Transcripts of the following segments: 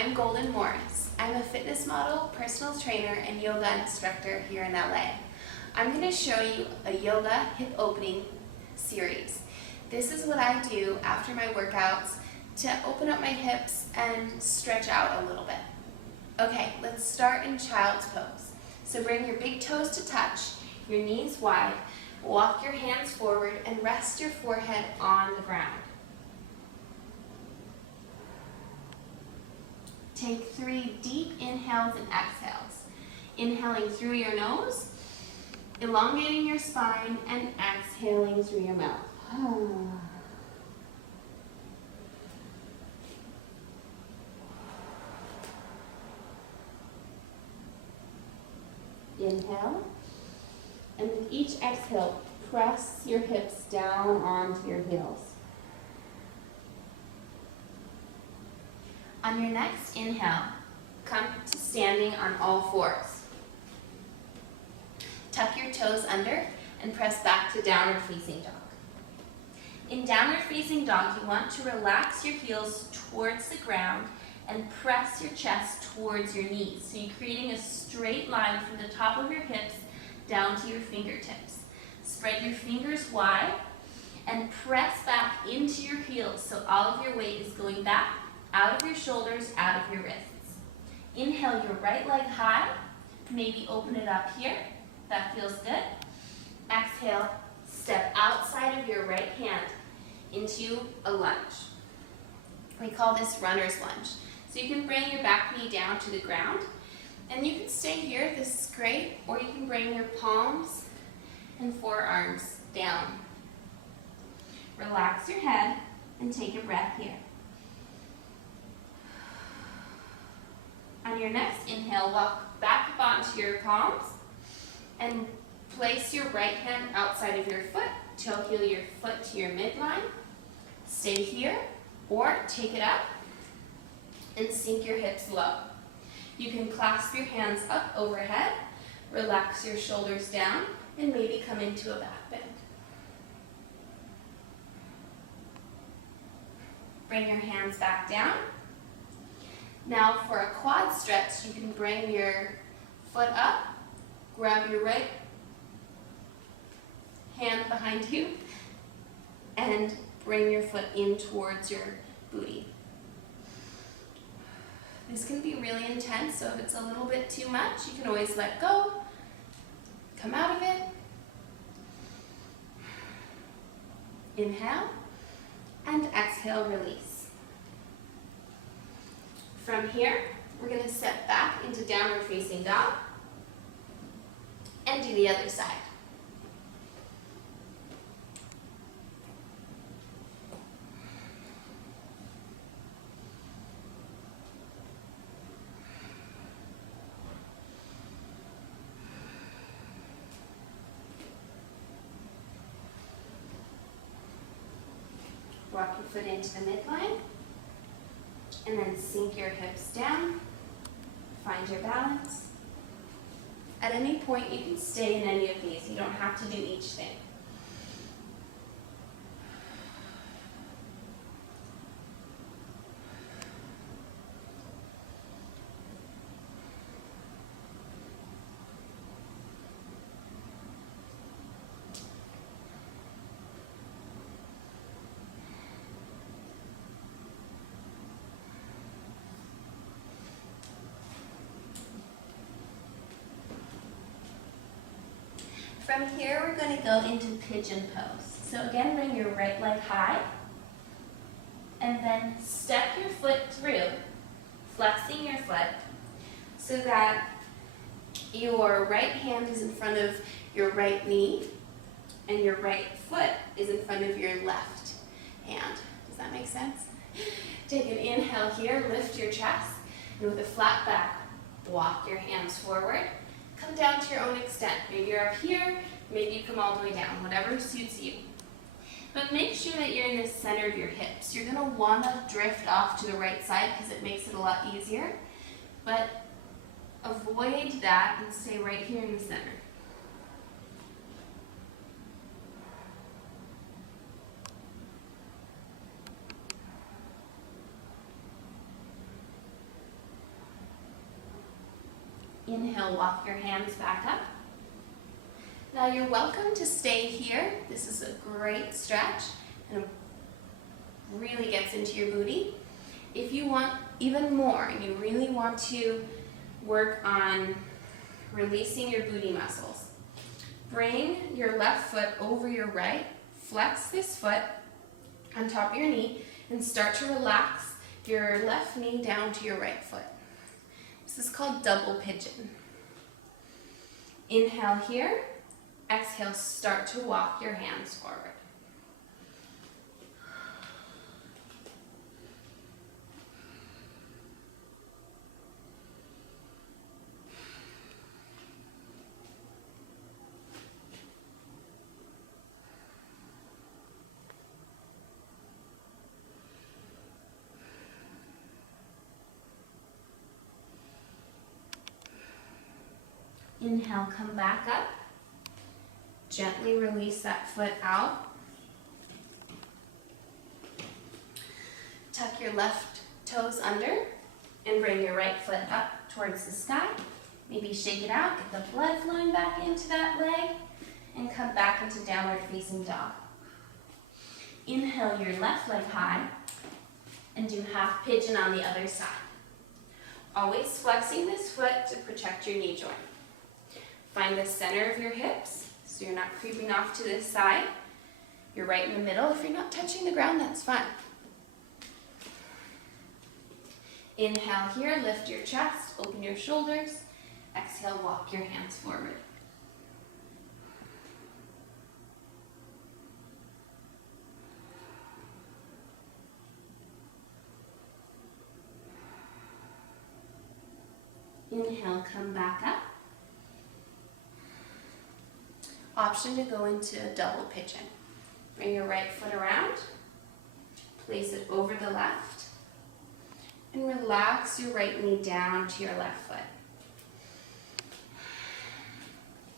I'm Golden Morris. I'm a fitness model, personal trainer, and yoga instructor here in LA. I'm going to show you a yoga hip opening series. This is what I do after my workouts to open up my hips and stretch out a little bit. Okay, let's start in child's pose. So bring your big toes to touch, your knees wide, walk your hands forward, and rest your forehead on the ground. Take 3 deep inhales and exhales. Inhaling through your nose, elongating your spine, and exhaling through your mouth. Inhale, and with each exhale, press your hips down onto your heels. On your next inhale, come to standing on all fours. Tuck your toes under and press back to downward facing dog. In downward facing dog, you want to relax your heels towards the ground and press your chest towards your knees. So you're creating a straight line from the top of your hips down to your fingertips. Spread your fingers wide and press back into your heels so all of your weight is going back, out of your shoulders, out of your wrists. Inhale your right leg high, maybe open it up here. That feels good. Exhale, step outside of your right hand into a lunge. We call this runner's lunge. So you can bring your back knee down to the ground, and you can stay here, this is great, or you can bring your palms and forearms down. Relax your head and take a breath here. On your next inhale, walk back up onto your palms and place your right hand outside of your foot. Toe heel your foot to your midline. Stay here or take it up and sink your hips low. You can clasp your hands up overhead, relax your shoulders down, and maybe come into a back bend. Bring your hands back down. Now for a quad stretch, you can bring your foot up, grab your right hand behind you, and bring your foot in towards your booty. This can be really intense, so if it's a little bit too much, you can always let go, come out of it. Inhale, and exhale, release. From here, we're going to step back into downward facing dog and do the other side. Walk your foot into the midline, and then sink your hips down. Find your balance. At any point, you can stay in any of these. You don't have to do each thing. From here, we're going to go into pigeon pose. So again, bring your right leg high, and then step your foot through, flexing your foot, so that your right hand is in front of your right knee, and your right foot is in front of your left hand. Does that make sense? Take an inhale here, lift your chest, and with a flat back, walk your hands forward. Come down to your own extent. Maybe you're up here, maybe you come all the way down, whatever suits you. But make sure that you're in the center of your hips. You're gonna wanna drift off to the right side because it makes it a lot easier, but avoid that and stay right here in the center. Inhale, walk your hands back up. Now you're welcome to stay here. This is a great stretch and really gets into your booty. If you want even more and you really want to work on releasing your booty muscles, bring your left foot over your right, flex this foot on top of your knee, and start to relax your left knee down to your right foot. This is called double pigeon. Inhale here, exhale, start to walk your hands forward. Inhale, come back up. Gently release that foot out. Tuck your left toes under and bring your right foot up towards the sky. Maybe shake it out, get the blood flowing back into that leg, and come back into downward facing dog. Inhale your left leg high and do half pigeon on the other side. Always flexing this foot to protect your knee joint. Find the center of your hips so you're not creeping off to this side. You're right in the middle. If you're not touching the ground, that's fine. Inhale here, lift your chest, open your shoulders. Exhale, walk your hands forward. Inhale, come back up. Option to go into a double pigeon. Bring your right foot around, place it over the left, and relax your right knee down to your left foot.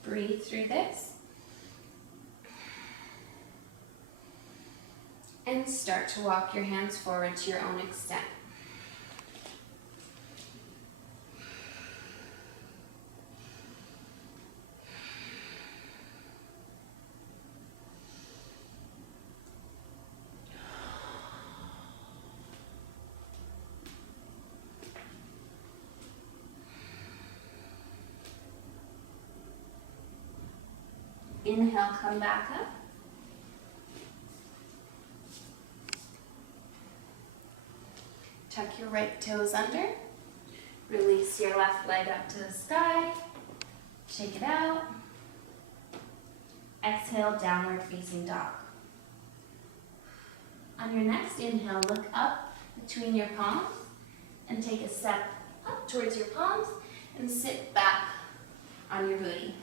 Breathe through this. And start to walk your hands forward to your own extent. Inhale, come back up. Tuck your right toes under. Release your left leg up to the sky. Shake it out. Exhale, downward facing dog. On your next inhale, look up between your palms and take a step up towards your palms and sit back on your booty.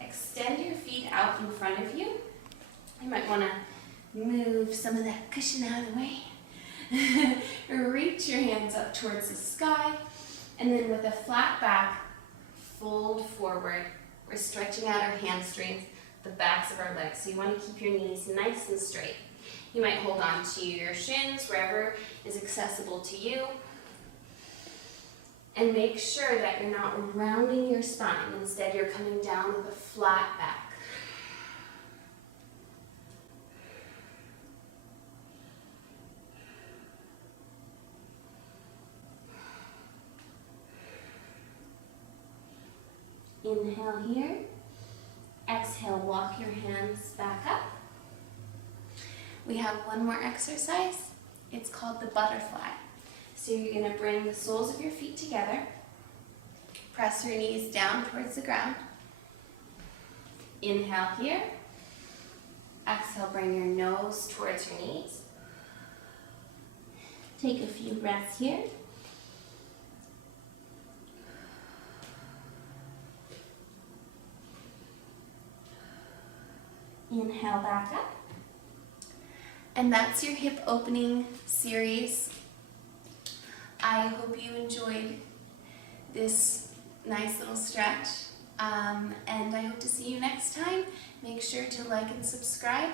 Extend your feet out in front of you. You might want to move some of that cushion out of the way. Reach your hands up towards the sky, and then with a flat back, fold forward. We're stretching out our hamstrings, the backs of our legs, so you want to keep your knees nice and straight. You might hold on to your shins wherever is accessible to you. And make sure that you're not rounding your spine. Instead, you're coming down with a flat back. Inhale here. Exhale, walk your hands back up. We have one more exercise. It's called the butterfly. So you're going to bring the soles of your feet together. Press your knees down towards the ground. Inhale here. Exhale, bring your nose towards your knees. Take a few breaths here. Inhale back up. And that's your hip opening series. I hope you enjoyed this nice little stretch, and I hope to see you next time. Make sure to like and subscribe.